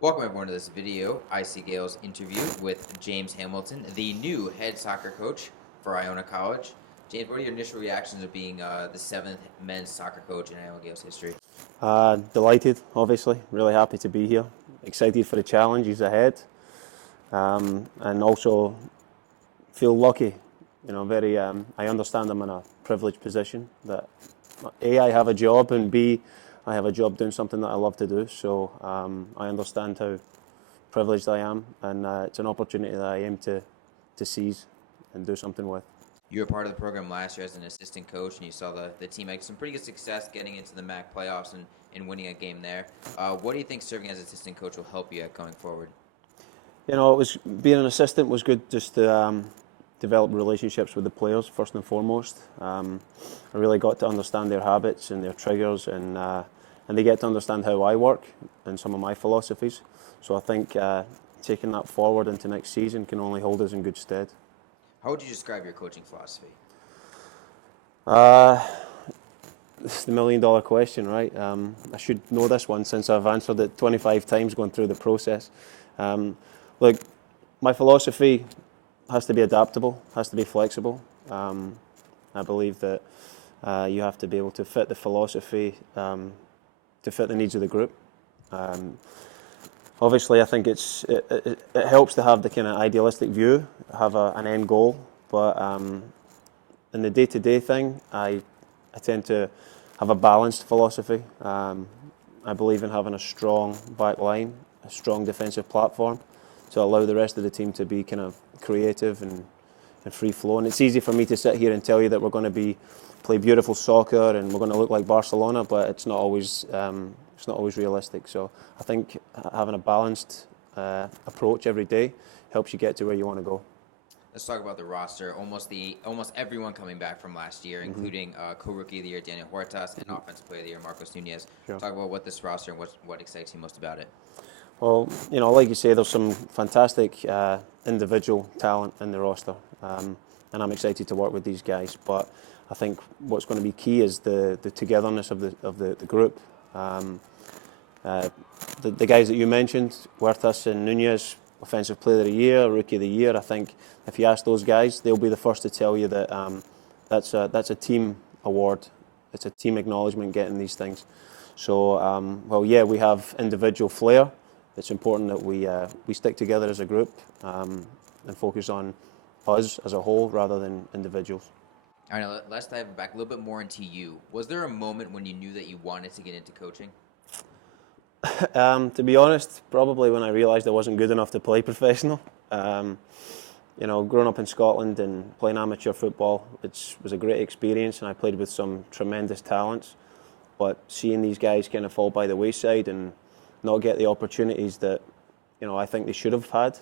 Welcome everyone to this video, ICGaels interview with James Hamilton, the new head soccer coach for Iona College. James, what are your initial reactions of being the seventh men's soccer coach in Iona Gaels history? Delighted, obviously. Really happy to be here. Excited for the challenges ahead, and also feel lucky. Very. I understand I'm in a privileged position that A, I have a job, and B, I have a job doing something that I love to do. So I understand how privileged I am, and it's an opportunity that I aim to seize and do something with. You were part of the program last year as an assistant coach, and you saw the team make some pretty good success getting into the MAC playoffs and winning a game there. What do you think serving as assistant coach will help you going forward? It was being an assistant was good just to develop relationships with the players first and foremost. I really got to understand their habits and their triggers, and they get to understand how I work and some of my philosophies. So I think taking that forward into next season can only hold us in good stead. How would you describe your coaching philosophy? This is the million-dollar question, right? I should know this one since I've answered it 25 times going through the process. Um, Look, my philosophy has to be adaptable, has to be flexible. I believe that you have to be able to fit the philosophy to fit the needs of the group. Obviously, I think it helps to have the kind of idealistic view, have an end goal, but in the day-to-day thing, I tend to have a balanced philosophy. I believe in having a strong back line, a strong defensive platform to allow the rest of the team to be kind of creative and free flowing. It's easy for me to sit here and tell you that we're going to play beautiful soccer and we're going to look like Barcelona, but it's not always realistic. So I think having a balanced approach every day helps you get to where you want to go. Let's talk about the roster. Almost everyone coming back from last year, including co-rookie of the year Daniel Huertas and offensive player of the year Marcos Nunez. Sure. Talk about what this roster and what excites you most about it. Well, like you say, there's some fantastic individual talent in the roster, and I'm excited to work with these guys. But I think what's going to be key is the togetherness of the group. The guys that you mentioned, Huertas and Nunez, offensive player of the year, rookie of the year. I think if you ask those guys, they'll be the first to tell you that that's a team award. It's a team acknowledgement getting these things. So, we have individual flair. It's important that we stick together as a group and focus on us as a whole rather than individuals. All right, now let's dive back a little bit more into you. Was there a moment when you knew that you wanted to get into coaching? To be honest, probably when I realised I wasn't good enough to play professional. Growing up in Scotland and playing amateur football, it was a great experience, and I played with some tremendous talents. But seeing these guys kind of fall by the wayside and not get the opportunities that I think they should have had,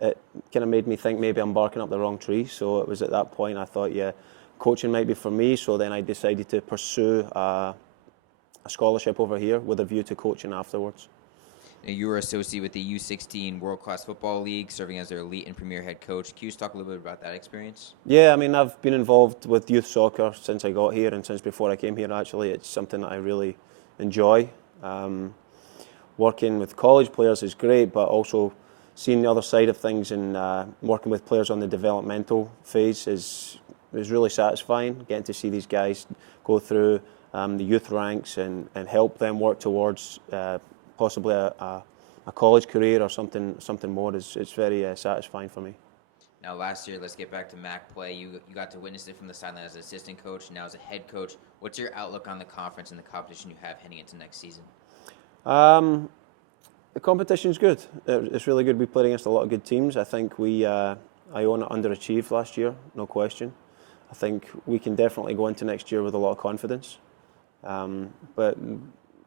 it kind of made me think maybe I'm barking up the wrong tree. So it was at that point I thought, yeah, coaching might be for me. So then I decided to pursue a scholarship over here with a view to coaching afterwards. Now, you were associated with the U16 World Class Football League, serving as their elite and premier head coach. Can you just talk a little bit about that experience? Yeah, I mean, I've been involved with youth soccer since I got here and since before I came here, actually. It's something that I really enjoy. Working with college players is great, but also seeing the other side of things and working with players on the developmental phase is really satisfying. Getting to see these guys go through the youth ranks and help them work towards possibly a college career or something more it's very satisfying for me. Now, last year, let's get back to MAC play. You got to witness it from the sideline as an assistant coach, now as a head coach. What's your outlook on the conference and the competition you have heading into next season? The competition's good. It's really good. We played against a lot of good teams. I think Iona underachieved last year, no question. I think we can definitely go into next year with a lot of confidence. But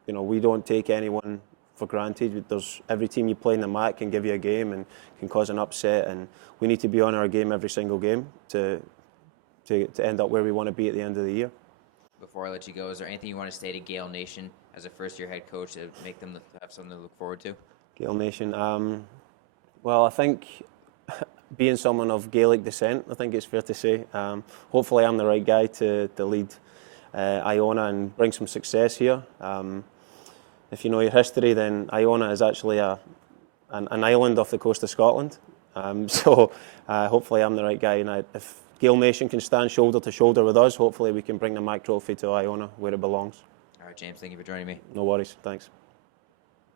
we don't take anyone for granted. Every team you play in the MAC can give you a game and can cause an upset, and we need to be on our game every single game to end up where we want to be at the end of the year. Before I let you go, is there anything you want to say to Gael Nation as a first-year head coach to make them have something to look forward to? Gael Nation. Well, I think being someone of Gaelic descent, I think it's fair to say, hopefully I'm the right guy to lead Iona and bring some success here. if you know your history, then Iona is actually an island off the coast of Scotland. So hopefully I'm the right guy. And if Gael Nation can stand shoulder to shoulder with us, hopefully we can bring the MAC trophy to Iona where it belongs. All right, James, thank you for joining me. No worries. Thanks.